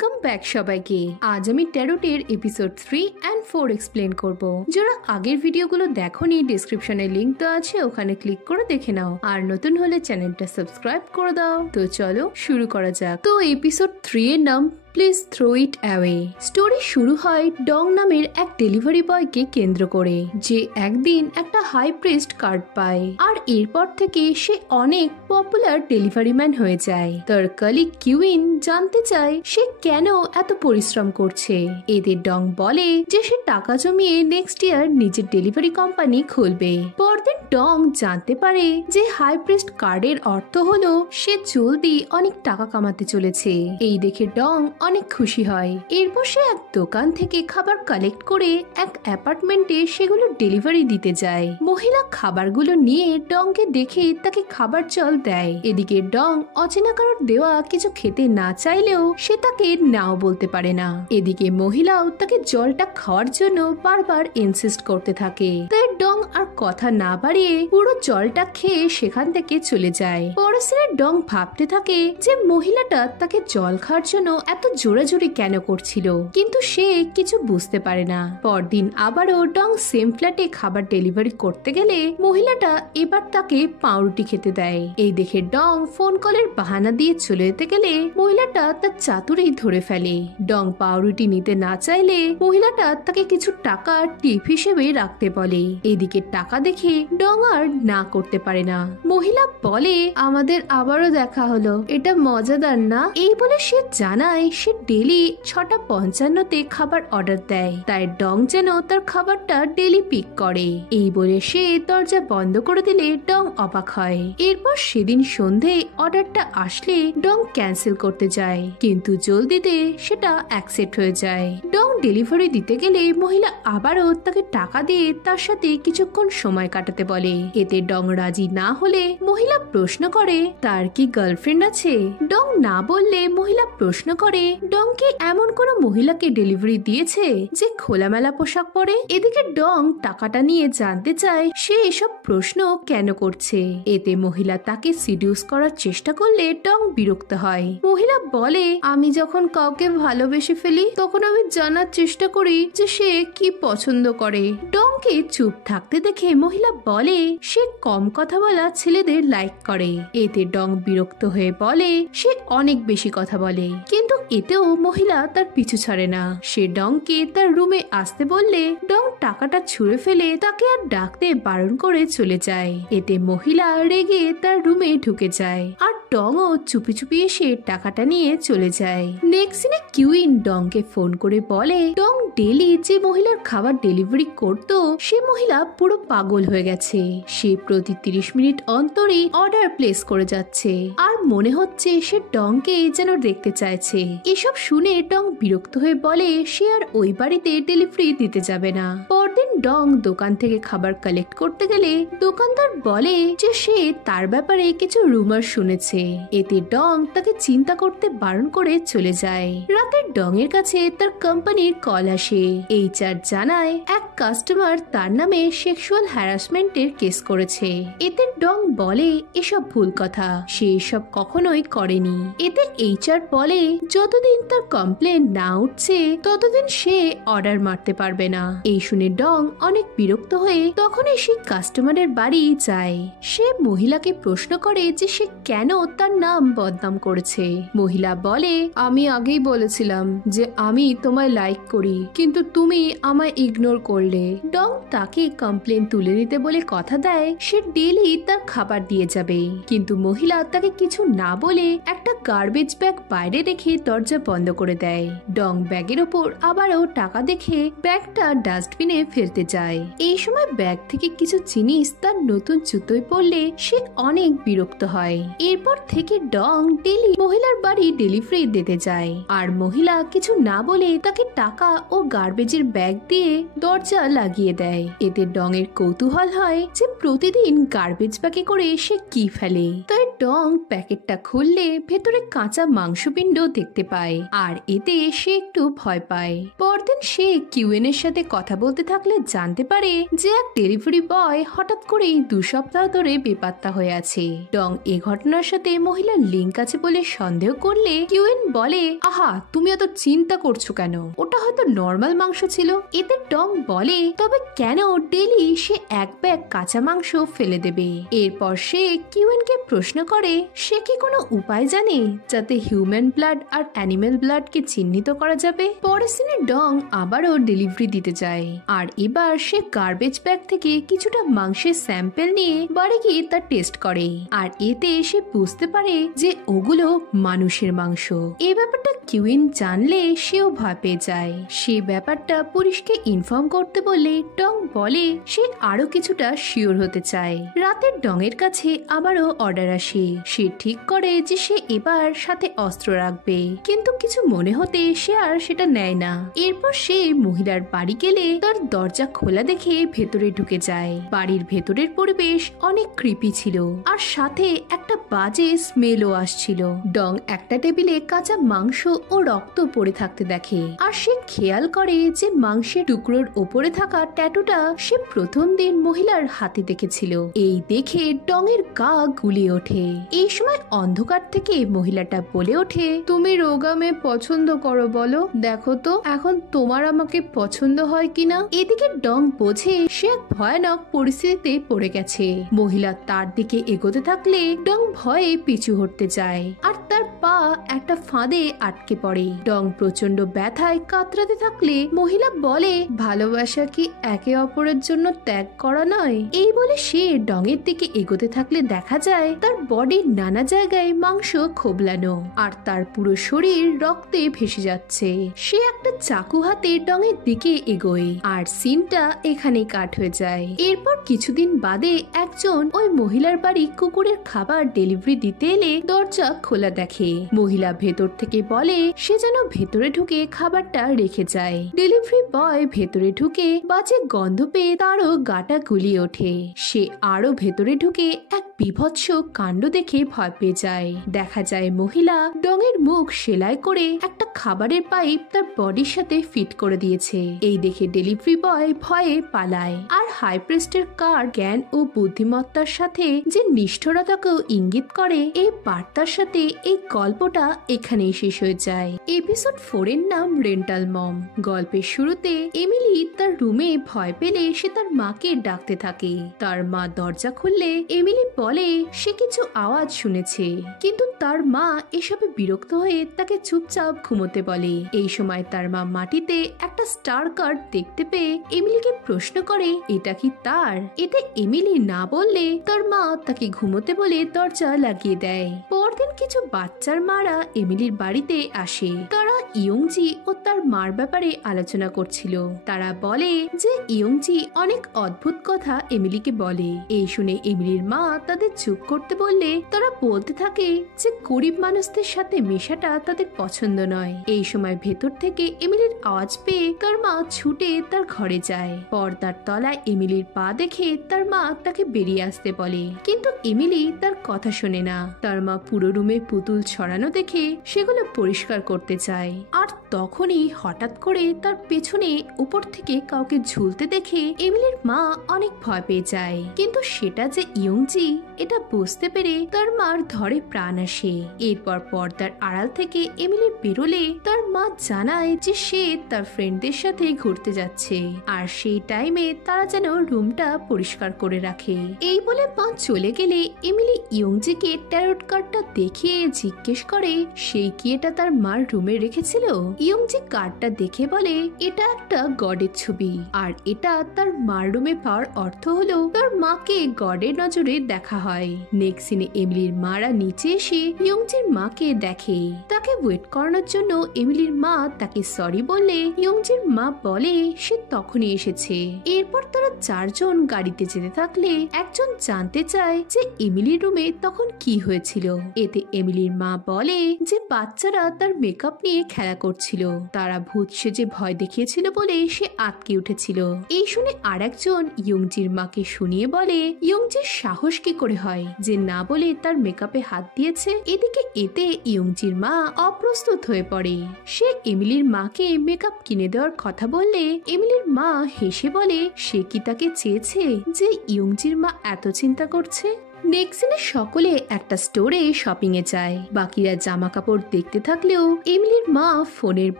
Welcome back সবাইকে। আজ আমি ট্যারোটের এপিসোড 3 এন্ড 4 এক্সপ্লেন করব। যারা আগের ভিডিওগুলো দেখোনি ডেসক্রিপশনে লিংক দেওয়া আছে, ওখানে ক্লিক করে দেখে নাও। আর নতুন হলে চ্যানেলটা সাবস্ক্রাইব করে দাও। তো চলো শুরু করা যাক। তো এপিসোড 3 এর নাম please throw it away. Story শুরু হয় ডং নামের এক ডেলিভারি বয়কে কেন্দ্র করে, যে একদিন একটা হাই প্রিস্ট কার্ড পায় আর এরপর থেকে সে অনেক পপুলার ডেলিভারি ম্যান হয়ে যায়। তার কলিগ কিউইন জানতে চায় সে কেন এত পরিশ্রম করছে। এদের ডং বলে যে সে টাকা জমিয়ে নেক্সট ইয়ার নিজের ডেলিভারি কোম্পানি খুলবে। পরদিন ডং জানতে পারে যে হাই প্রিস্ট কার্ডের অর্থ হলো সে জলদি অনেক টাকা কামাতে চলেছে। এই দেখে ডং অনেক খুশি হয়। এরপর সে এক দোকান থেকে খাবার কালেক্ট করে এক অ্যাপার্টমেন্টে সেগুলো ডেলিভারি দিতে যায়। মহিলা খাবারগুলো নিয়ে ডংকে দেখে তাকে খাবার জল দেয়। এদিকে ডং অচেনা কারোর দেওয়া কিছু খেতে না চাইলেও সে তাকে নাও বলতে পারে না। এদিকে মহিলাও তাকে জলটা খাওয়ার জন্য বারবার ইনসিস্ট করতে থাকে। তাই ডং আর কথা না বাড়িয়ে পুরো জলটা খেয়ে সেখান থেকে চলে যায়। পরের সিনে ডং ভাবতে থাকে যে মহিলাটা তাকে জল খাওয়ার জন্য এত জোরাজোরি কেন করছিল, কিন্তু সে কিছু বুঝতে পারে না। পরদিন আবারও ডং সেম ফ্ল্যাটে খাবার ডেলিভারি করতে গেলে মহিলাটা এবার তাকে পাউরুটি খেতে দেয়। এই দেখে ডং ফোন কলের বাহানা দিয়ে চলে যেতে গেলে মহিলাটা তার চাতুরেই ধরে ফেলে। ডং পাউরুটি নিতে না চাইলে মহিলাটা তাকে কিছু টাকা টিপ হিসেবে রাখতে বলে। এদিকে টাকা দেখে ডং আর না করতে পারে না। মহিলা বলে আমাদের আবারও দেখা হলো, এটা মজাদার না? এই বলে সে জানায় সে ডেলি 6:55-তে খাবার অর্ডার দেয়, তাই ডং যেন তার খাবারটা ডেলি পিক করে। এই বলে সে দরজা বন্ধ করে দিলে ডং অবাক হয়। এরপর সেদিন সন্ধে অর্ডারটা আসলে ডং ক্যান্সেল করতে যায়, কিন্তু জলদিতে সেটা অ্যাকসেপ্ট হয়ে যায়। ডং ডেলিভারি দিতে গেলে মহিলা আবারও তাকে টাকা দিয়ে তার সাথে কিছুক্ষণ সময় কাটাতে বলে। এতে ডং রাজি না হলে মহিলা প্রশ্ন করে তার কি গার্লফ্রেন্ড আছে। ডং না বললে মহিলা প্রশ্ন করে ডং কি এমন কোন মহিলাকে ডেলিভারি দিয়েছে যে খোলামেলা পোশাক পরে। এদিকে ডং টাকাটা নিয়ে জানতে চায় সে এসব প্রশ্ন কেন করছে। এতে মহিলা তাকে সিডিউস করার চেষ্টা করলে ডং বিরক্ত হয়। মহিলা বলে আমি যখন কাউকে ভালোবেসে ফেলি তখন আমি জানার চেষ্টা করি যে সে কি পছন্দ করে। ডংকে চুপ থাকতে দেখে মহিলা বলে সে কম কথা বলা ছেলেদের লাইক করে। এতে ডং বিরক্ত হয়ে বলে সে অনেক বেশি কথা বলে, কিন্তু এতেও মহিলা তার পিছু ছাড়ে না। সে ডংকে তার রুমে আসতে বললে ডং টাকাটা ছুঁড়ে ফেলে তাকে আর ডাকতে বারণ করে চলে যায়। এতে মহিলা রেগে তার রুমে ঢুকে যায় আর ডংও চুপি চুপি এসে টাকাটা নিয়ে চলে যায়। নেক্সট সিনে কিউইন ডংকে ফোন করে বলে ডং ডেলি যে মহিলার খাবার ডেলিভারি করতো সে মহিলা পুরো পাগল হয়ে গেছে। সে প্রতি 30 মিনিট অন্তরে অর্ডার প্লেস করে যাচ্ছে আর মনে হচ্ছে সে ডংকে যেন দেখতে চাইছে। এসব শুনে ডং বিরক্ত হয়ে বলে সে আর ওই বাড়িতে ডেলিভারি দিতে যাবে না। পরদিন ডং দোকান থেকে খাবার কালেক্ট করতে গেলে দোকানদার বলে যে সে তার ব্যাপারে কিছু রুমার শুনেছে। এতে ডং তাকে চিন্তা করতে বারণ করে চলে যায়। রাতে ডং এর কাছে তার কোম্পানির কল আসে। এইচআর জানায় এক কাস্টমার তার নামে সেক্সুয়াল হ্যারাসমেন্টের কেস করেছে। এতে ডং বলে এসব ভুল কথা, সে এসব কখনোই করেনি। এতে এইচআর বলে যতদিন তার কমপ্লেন না উঠছে ততদিন সে অর্ডার মারতে পারবে না। এই শুনে ডং অনেক বিরক্ত হয়ে তখনই সেই কাস্টমারের বাড়ি যায়। সে মহিলাকে প্রশ্ন করে যে সে কেন তার নাম বদনাম করেছে। মহিলা বলে আমি আগেই বলেছিলাম যে আমি তোমায় লাইক করি, কিন্তু তুমি আমায় ইগনোর করলে। ডং তাকে কমপ্লেন তুলে নিতে বলে কথা দেয় সে ডেলি তার খাবার দিয়ে যাবে, কিন্তু মহিলা তাকে কিছু না বলে একটা গার্বেজ ব্যাগ বাইরে রেখে দরজা বন্ধ করে দেয়। ডং ব্যাগের ওপর আবারও টাকা দেখে ব্যাগটা ডাস্টবিনে ফেলতে যায়। এই সময় ব্যাগ থেকে কিছু জিনিস তার নতুন জুতোয় পড়লে সে অনেক বিরক্ত হয়। এরপর থেকে ডং ডেলি মহিলার বাড়ি ডেলিভারি দিতে যায় আর মহিলা কিছু না বলে তাকে টাকা ও গার্বেজের ব্যাগ দিয়ে দরজা লাগিয়ে দেয়। এতে ডং এর কৌতূহল হয় যে প্রতিদিন গার্বেজ ব্যাগে করে সে কি ফেলে। তাই ডং প্যাকেটটা খুললে ভেতরে কাঁচা মাংসপিণ্ড দেখতে পায় আর এতে সে একটু ভয় পায়। পরদিন সে কিউএন এর সাথে কথা বলতে থাকলে জানতে পারে যে এক ডেলিভারি বয় হঠাৎ করেই 2 সপ্তাহ ধরে বেপাত্তা হয়ে আছে। ডং এ ঘটনার সাথে মহিলার লিঙ্ক আছে বলে সন্দেহ করলে কিউয়েন বলে, আহা তুমি এত চিন্তা করছো কেন, ওটা হয়তো নর্মাল মাংস ছিল। এতে ডং বলে, তবে কেন ডেলি সে এক ব্যাগ কাঁচা মাংস ফেলে দেবে? এরপর সে কিউয়েনকে প্রশ্ন করে সে কি কোনো উপায় জানে যাতে হিউম্যান ব্লাড আর অ্যানিমেল ব্লাডকে চিহ্নিত করা যাবে। পরের সিনে ডং আবারও ডেলিভারি দিতে যায়, আর এবার সে গার্বেজ ব্যাগ থেকে কিছুটা মাংসের স্যাম্পল নিয়ে বাড়ি গিয়ে তা টেস্ট করে, আর এতে সে বুঝতে পারে যে ওগুলো মানুষের মাংস। এই ব্যাপারটা কিউইন জানলে সেও ভয় পেয়ে যায়। সে ব্যাপারটা পুলিশকে ইনফর্ম করতে বললে ডং বলে সে আরো কিছুটা শিওর হতে চায়। রাতে ডং এর কাছে আবারও অর্ডার আসে। সে ঠিক করে যে সে এবার সাথে অস্ত্র রাখবে, কিন্তু কিছু মনে হতে সে আর সেটা নেয় না। এরপর সে মহিলার বাড়ি গেলে তার দরজা খোলা দেখে ভেতরে ঢুকে যায়। বাড়ির ভেতরের পরিবেশ অনেক ক্রিপি ছিল, আর সাথে একটা বাজে স্মেলও আসছিল। ডং একটা টেবিলে কাঁচা মাংস ও রক্ত পড়ে থাকতে দেখে, আর সে খেয়াল করে যে মাংসের টুকরোর ওপরে থাকা ট্যাটুটা সে প্রথম দিন মহিলার হাতে দেখেছিল। এই দেখে ডং এর গা গুলিয়ে ওঠে। এই সময় অন্ধকার থেকে মহিলাটা বলে ওঠে, তুমি রোগা মেয়ে পছন্দ করো বলো, দেখো তো এখন তোমার আমাকে পছন্দ হয় কিনা। এদিকে ডং বোঝে সে এক ভয়ানক পরিস্থিতিতে পড়ে গেছে। মহিলা তার দিকে এগোতে থাকলে ডং ভয়ে পিছু হটতে যায়, আর তার পা একটা ফাঁদে আটকে পড়ে। ডং প্রচন্ড ব্যথায় কাতরাতে থাকলে মহিলা বলে, ভালোবাসা কি একে অপরের জন্য ত্যাগ করা নয়? এই বলে সে ডং এর দিকে এগোতে থাকলে দেখা যায় তার বডির নানা জায়গায় মাংস খোবলানো, আর তার পুরো শরীর রক্তে ভেসে যাচ্ছে। সে একটা চাকু হাতে ডং এর দিকে এগোয়, আর সিনটা এখানেই কাট হয়ে যায়। এরপর কিছুদিন বাদে একজন ওই মহিলার বাড়ি কুকুরের খাবার ডেলিভারি দিতে এলে দরজা খোলা দেখে। মহিলা ভেতর থেকে বলে সে যেন ভেতরে ঢুকে খাবারটা রেখে যায়। ডেলিভারি বয় ভেতরে ঢুকে বাজে গন্ধ পেয়ে তারও গাটা গুলিয়ে ওঠে। সে আরো ভেতরে ঢুকে এক বিভৎস কাণ্ড দেখে ভয় পেয়ে যায়। দেখা যায় মহিলা ডং এর মুখ সেলাই করে একটা খাবারের পাইপ তার বডির সাথে ফিট করে দিয়েছে। এই দেখে ডেলিভারি বয় ভয়ে পালায়, আর হাই প্রেস্টের কার জ্ঞান ও বুদ্ধিমত্তার সাথে যে নিষ্ঠুরতাকেও ইঙ্গিত করে, এই বার্তার সাথে এই গল্পটা এখানেই শেষ হয়ে যায়। এপিসোড 4 এর নাম রেন্টাল মম। গল্পের শুরুতে এমিলি তার রুমে ভয় পেলে সে তার মাকে ডাকতে থাকে। তার মা দরজা খুললে এমিলি বলে সে কিছু আওয়াজ শুনেছে, কিন্তু তার মা এসবে বিরক্ত হয়ে তাকে চুপচাপ ঘুমোতে বলে। এই সময় তার মা মাটিতে একটা স্টার কার্ড দেখতে পেয়ে এমিলিকে প্রশ্ন করে এটা কি তার। এতে এমিলি না বললে তার মা তাকে ঘুমোতে বলে দরজা লাগিয়ে দেয়। পরদিন কিছু বাচ্চার মারা এমিলির বাড়িতে আসে। তারা ইয়ংজি ও তার মার ব্যাপারে আলোচনা করছিল। তারা বলে যে ইয়ংজি অনেক অদ্ভুত কথা এমিলিকে বলে। এই শুনে এমিলির মা তাদের চুপ করতে বললে তারা বলতে থাকে যে গরিব মানুষদের সাথে মেশাটা তাদের পছন্দ নয়। এই সময় ভেতর থেকে এমিলির আওয়াজ পেয়ে তার মা ছুটে তার ঘরে যায়। পর্দার তলায় এমিলির পা দেখে তার মা তাকে বেরিয়ে আসতে বলে, কিন্তু এমিলি তার কথা শোনে না। তার মা পুরো রুমে পুতুল ছড়ানো দেখে সেগুলো পরিষ্কার করতে চায়, আর তখনই হঠাৎ করে তার পেছনে উপর থেকে কাউকে ঝুলতে দেখে এমিলির মা অনেক ভয় পেয়ে যায়। কিন্তু সেটা যে ইয়ংজি এটা বুঝতে পেরে তার মার ধরে প্রাণ আসে। এরপর পর্দার আড়াল থেকে এমিলি বেরোলে তার মা জানায় যে সে তার ফ্রেন্ডদের সাথে ঘুরতে যাচ্ছে, আর সেই টাইমে তারা যেন রুমটা পরিষ্কার করে রাখে। এই বলে মা চলে গেলে এমিলি ইয়ংজিকে ট্যারোট কার্ডটা দেখিয়ে জিজ্ঞেস করে সেই কি এটা তার মার রুমে রেখেছিল। ইয়ংজি কার্ডটা দেখে বলে এটা একটা গডের ছবি, আর এটা তার মার রুমে পাওয়ার অর্থ হলো তার মাকে গডের নজরে দেখা হয়। নেক্সট সিনে এমিলির মারা নিচে এসে ইয়ংজির মাকে দেখে। তাকে ওয়েট করানোর জন্য এমিলির মা তাকে সরি বললে ইয়ংজির মা বলে সে তখনই এসেছে। এরপর তারা চারজন গাড়িতে যেতে থাকলে একজন জানতে চায় যে এমিলির রুমে তখন কি হয়েছিল। এতে এমিলির মা বলে যে বাচ্চারা তার মেকআপ নিয়ে খেলা করছিল। করছিল। তারা ভূত সেজে ভয় দেখিয়েছিল বলে সে আটকে উঠেছিল। এই শুনে আরেকজন ইয়ংজির মাকে শুনিয়ে বলে ইয়ংজির সাহস কি করে হয় যে না বলে তার মেকআপে হাত দিয়েছে। এদিকে এতে ইয়ংজির মা অপ্রস্তুত হয়ে পড়ে। সে এমিলির মাকে মেকআপ কিনে দেওয়ার কথা বললে এমিলির মা হেসে বলে সে কি তাকে চেয়েছে যে ইয়ংজির মা এত চিন্তা করছে। নেক্সট দিনে সকলে একটা স্টোরে শপিং এ যায়। বাকিরা জামা কাপড় দেখতে থাকলেও এমিলির মা ফোনের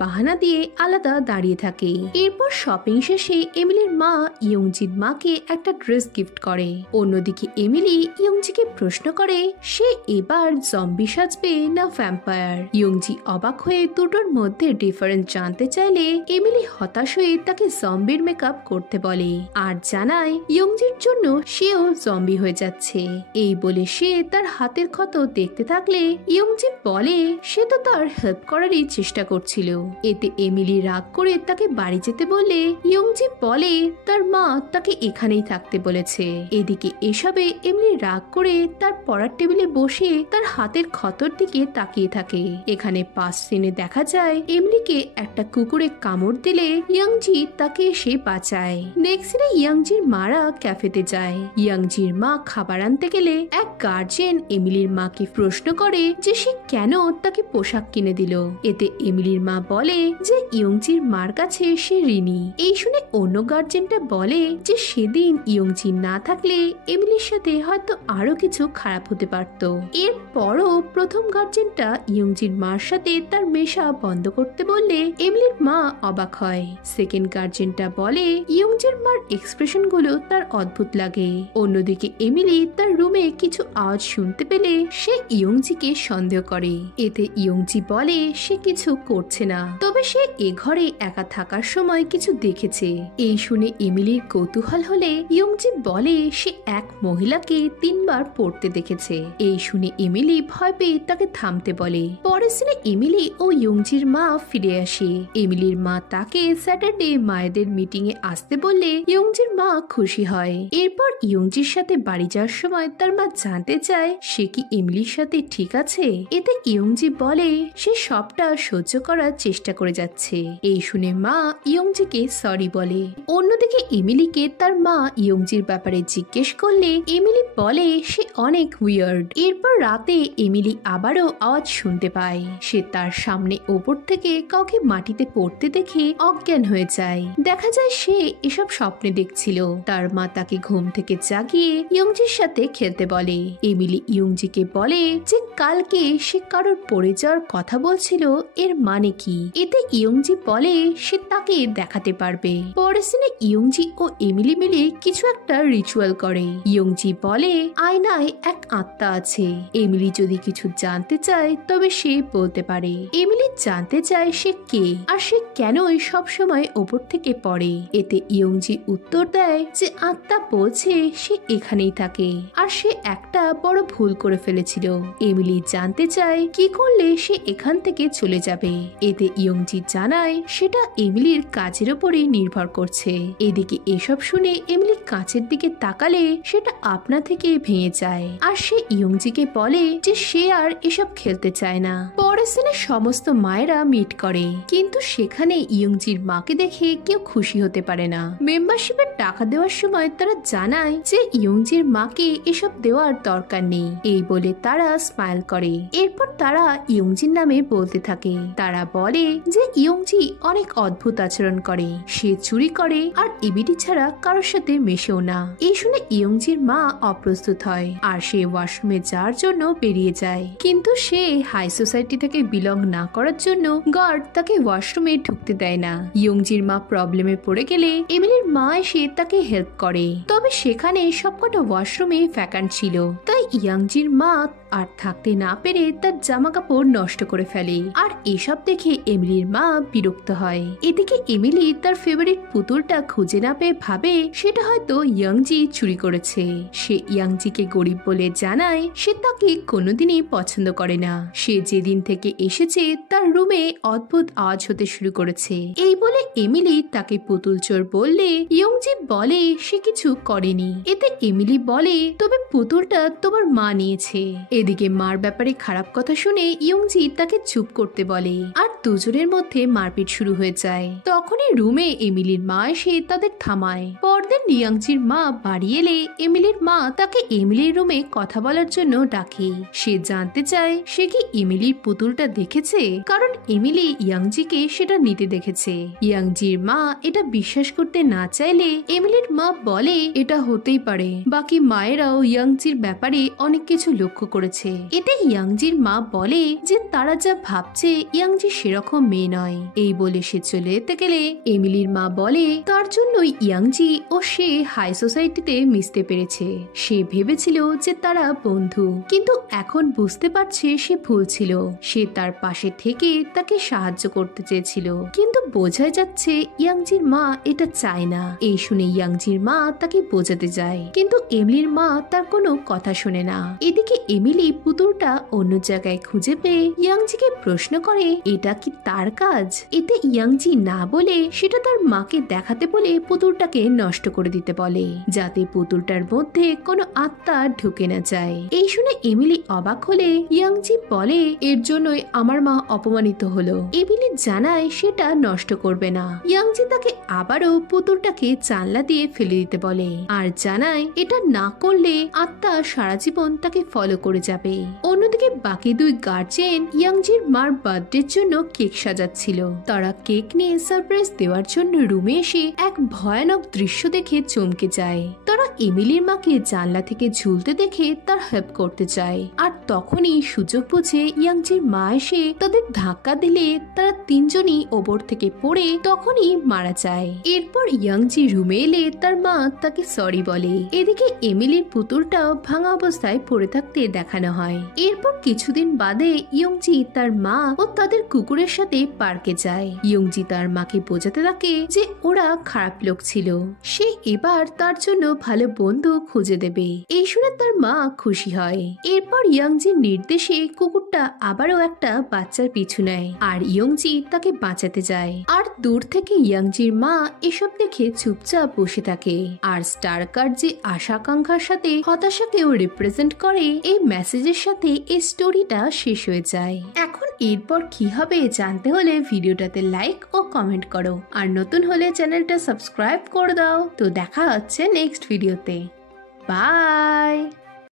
বাহানা দিয়ে আলাদা দাঁড়িয়ে থাকে। এরপর শপিং শেষে এমিলির মা ইয়ংজির মাকে একটা ড্রেস গিফট করে। অন্যদিকে এমিলি ইয়ংজিকে প্রশ্ন করে সে এবার জম্বি সাজবে না ভ্যাম্পায়ার। ইয়ংজি অবাক হয়ে দুটোর মধ্যে ডিফারেন্স জানতে চাইলে এমিলি হতাশ হয়ে তাকে জম্বির মেকআপ করতে বলে আর জানায় ইয়ংজির জন্য সেও জম্বি হয়ে যাচ্ছে। এই বলে সে তার হাতের ক্ষত দেখতে থাকলে ইয়ংজি বলে সে তো তার হেল্প করারই চেষ্টা করছিল। এতে এমিলি রাগ করে তাকে বাড়ি যেতে বললে ইয়ংজি বলে তার মা তাকে এখানেই থাকতে বলেছে। এদিকে এসবে এমিলি রাগ করে তার পড়ার টেবিলে বসে তার হাতের ক্ষতর দিকে তাকিয়ে থাকে। এখানে পাঁচ সিনে দেখা যায় এমিলিকে একটা কুকুরে কামড় দিলে ইয়ংজি তাকে এসে বাঁচায়। নেক্সট সিনে ইয়ংজির মারা ক্যাফেতে যায়। ইয়ংজির মা খাবার আনতে গেলে এক গার্জিয়ান এমিলির মাকে প্রশ্ন করে যে সে কেন তাকে পোশাক কিনে দিল। এতে এমিলির মা বলে যে ইয়ংজির মার কাছে সে ঋণী। এই শুনে অন্য গার্জিয়ানটা বলে যে সেদিন ইয়ংজি না থাকলে এমিলির সাথে হয়তো আরো কিছু খারাপ হতে পারত। এরপরও প্রথম গার্জিয়ানটা ইয়ংজির মার সাথে তার মেশা বন্ধ করতে বললে এমিলির মা অবাক হয়। সেকেন্ড গার্জিয়ানটা বলে ইয়ংজির মার এক্সপ্রেশন গুলো তার অদ্ভুত লাগে। অন্যদিকে এমিলি তার রুমে কিছু আওয়াজ শুনতে পেলে সে ইয়ংজিকে সন্দেহ করে। এতে ইয়ংজি বলে সে কিছু করছে না, তবে সে এ ঘরে একা থাকার সময় কিছু দেখেছে। এই শুনে এমিলির কৌতূহল হলে ইয়ংজি বলে সে এক মহিলাকে 3 বার পড়তে দেখেছে। এই শুনে এমিলি ভয় পেয়ে তাকে থামতে বলে। পরের দিনে এমিলি ও ইয়ংজির মা ফিরে আসে। এমিলির মা তাকে স্যাটারডে মায়েদের মিটিং এ আসতে বললে ইয়ংজির মা খুশি হয়। এরপর ইয়ংজির সাথে বাড়ি যাওয়ার সময় তার মা জানতে চায় সে কি এমিলির সাথে ঠিক আছে। এতে ইয়ংজি বলে সে সবটা সহ্য করার চেষ্টা করে যাচ্ছে। এই শুনে মা ইয়ংজিকে সরি বলে। অন্যদিকে এমিলিকে তার মা ইয়ংজির ব্যাপারে জিজ্ঞেস করলে এমিলি বলে সে অনেক উইয়ার্ড। এরপর রাতে এমিলি আবারও আওয়াজ শুনতে পায়। সে তার সামনে ওপর থেকে কাউকে মাটিতে পড়তে দেখে অজ্ঞান হয়ে যায়। দেখা যায় সে এসব স্বপ্নে দেখছিল। তার মা তাকে ঘুম থেকে জাগিয়ে ইয়ংজির সাথে খেলতে বলে। এমিলি ইয়ংজিকে বলে যে কালকে সে কারোর পড়ে যাওয়ার কথা বলছিল, এর মানে কি। এতে ইয়ংজি বলে সে তাকে দেখাতে পারবে। পরের দিনে ইয়ংজি ও এমিলি মিলে কিছু একটা রিচুয়াল করে। ইয়ংজি বলে আয়নায় এক আত্মা আছে। এমিলি যদি কিছু জানতে চায় তবে সে বলতে পারে। এমিলি জানতে চায় সে কে আর সে কেন সব সময় ওপর থেকে পড়ে। এতে ইয়ংজি উত্তর দেয় যে আত্মা বলছে সে এখানেই থাকে আর সে একটা বড় ভুল করে ফেলেছিল। এমিলি জানতে চায় কি করলে সে এখান থেকে চলে যাবে। এতে ইয়ংজি জানায় সেটা এমিলির কাজের উপরে নির্ভর করছে। এদিকে এসব শুনে এমিলি কাঁচের দিকে তাকালে সেটা আপনা থেকে ভেঙে যায় আর সে ইয়ংজিকে বলে যে সে আর এসব খেলতে চায় না। পরের দিনে সমস্ত মায়েরা মিট করে, কিন্তু সেখানে ইয়ংজির মাকে দেখে কেউ খুশি হতে পারে না। মেম্বারশিপের টাকা দেওয়ার সময় তারা জানায় যে ইয়ংজির মাকে এসব দেওয়ার দরকার নেই। এই বলে তারা স্মাইল করে। এরপর তারা ইয়ংজির নামে বলতে থাকে। তারা বলে যে ইয়ংজি অনেক অদ্ভুত আচরণ করে, সে চুরি করে আর এবিডি ছাড়া কারোর সাথে মেশেও না। এই শুনে ইয়ংজির মা অপ্রস্তুত হয় আর সে ওয়াশরুমে যাওয়ার জন্য বেরিয়ে যায়, কিন্তু সে হাই সোসাইটি থেকে বিলং না করার জন্য গার্ড তাকে ওয়াশরুমে ঢুকতে দেয় না। ইয়ংজির মা প্রবলেমে পড়ে গেলে এমিলির মা এসে তাকে হেল্প করে, তবে সেখানে সবকটা ওয়াশরুমে ভ্যাকান্ট ছিল। তাই ইয়ংজির মা আর থাকতে না পেরে তার জামা কাপড় নষ্ট করে ফেলে আর এসব দেখে এমিলির মা বিরক্ত হয়। এদিকে এমিলি তার ফেভারিট পুতুলটা খুঁজে না পেয়ে ভাবে সেটা হয়তো ইয়ংজি চুরি করেছে। সে ইয়ংজিকে গরিব বলে জানায় সে তাকে কোনোদিনই পছন্দ করে না। সে যেদিন থেকে এসেছে তার রুমে অদ্ভুত আওয়াজ হতে শুরু করেছে। এই বলে এমিলি তাকে পুতুল চোর বললে ইয়ংজি বলে সে কিছু করেনি। এতে এমিলি বলে তবে পুতুলটা তোমার মা নিয়েছে। এদিকে মার ব্যাপারে খারাপ কথা শুনে ইয়ংজি তাকে চুপ করতে বলে আর দুজনের মধ্যে মারপিট শুরু হয়ে যায়। তখনই রুমে এমিলির মা এসে তাদের থামায়। পরদিন ইয়াংজির মা বাড়ি এলে এমিলির মা তাকে এমিলির রুমে কথা বলার জন্য ডাকে। সে জানতে চায় সে কি এমিলির পুতুলটা দেখেছে, কারণ এমিলি ইয়াংজিকে সেটা নিতে দেখেছে। ইয়াংজির মা এটা বিশ্বাস করতে না চাইলে এমিলির মা বলে এটা হতেই পারে, বাকি মায়েরাও ইয়াংজির ব্যাপারে অনেক কিছু লক্ষ্য করেছে। এতে ইয়াংজির মা বলে যে তারা যা ভাবছে ইয়াংজি সেরকম মেয়ে নয়। এই বলে সে চলে যেতে গেলে এমিলির মা বলে তার জন্যই ইয়াংজি ও সে হাই সোসাইটিতে মিশতে পেরেছে। সে ভেবেছিল যে তারা বন্ধু, কিন্তু এখন বুঝতে পারছে সে ভুল ছিল। সে তার পাশে থেকে তাকে সাহায্য করতে চেয়েছিল, কিন্তু বোঝাই যাচ্ছে ইয়াংজির মা এটা চায় না। এই শুনে ইয়াংজির মা তাকে বোঝাতে যায়, কিন্তু এমিলির মা তার কোনো কথা শোনে না। এদিকে এমিলি পুতুলটা অন্য জায়গায় খুঁজে পেয়ে ইয়াংজিকে প্রশ্ন করে এটা কি তার কাজ। এতে ইয়াংজি না বলে সেটা তার মাকে দেখাতে বলে পুতুলটাকে নষ্ট করে দিতে বলে, যাতে পুতুলটার মধ্যে কোনো আত্মা ঢুকে না যায়। এই শুনে এমিলি অবাক হলে ইয়াংজি বলে এর জন্যই আমার মা অপমানিত হলো। এমিলি জানায় সেটা নষ্ট করবে না। ইয়াংজি তাকে আবারও পুতুলটাকে জানলা দিয়ে ফেলে দিতে বলে আর জানায় এটা না করলে আত্মা সারা জীবন তাকে ফলো করে যাবে। অন্যদিকে বাকি দুই গার্জিয়ান ইয়াংজির মার বার্থডের জন্য কেক সাজাচ্ছিল। তারা কেক নিয়ে সারপ্রাইজ দেওয়ার জন্য রুমে এসে এক ভয়ানক দৃশ্য দেখে চমকে যায়। তারা এমিলির মাকে জানলা থেকে ঝুলতে দেখে তার হেল্প করতে চায়, আর তখনই সুযোগ বুঝে ইয়াংজির মা এসে তাদের ধাক্কা দিলে তারা তিনজনই ওপর থেকে পড়ে তখনই মারা যায়। এরপর ইয়াংজি রুমে এলে তার মা তাকে সরি বলে। এদিকে এমিলির পুতুলটাও ভাঙা অবস্থায় পড়ে থাকতে দেখানো হয়। এরপর কিছুদিন বাদে ইয়ংজি তার মা ও তাদের কুকুরের সাথে পার্কে যায়। ইয়ংজি তার মাকে বোঝাতে থাকে যে ওরা খারাপ লোক ছিল, সে এবার তার জন্য ভালো বন্ধু খুঁজে দেবে। এই শুনে তার মা খুশি হয়। এরপর ইয়াংজির নির্দেশে কুকুরটা আবারও একটা বাচ্চার পিছু নেয় আর ইয়ংজি তাকে বাঁচাতে যায়। আর দূর থেকে ইয়াংজির মা এসব দেখে চুপচাপ বসে থাকে। আর স্টারকার যে আশা আকাঙ্ক্ষার সাথে হতাশাকেও রিপ্রেজেন্ট করে, এই মেসেজের সাথে এই স্টোরিটা শেষ হয়ে যায়। এখন এরপর কি হবে জানতে হলে ভিডিওটাতে লাইক ও কমেন্ট করো, আর নতুন হলে চ্যানেলটা সাবস্ক্রাইব করে দাও। তো দেখা হচ্ছে নেক্সট ভিডিওতে। বাই।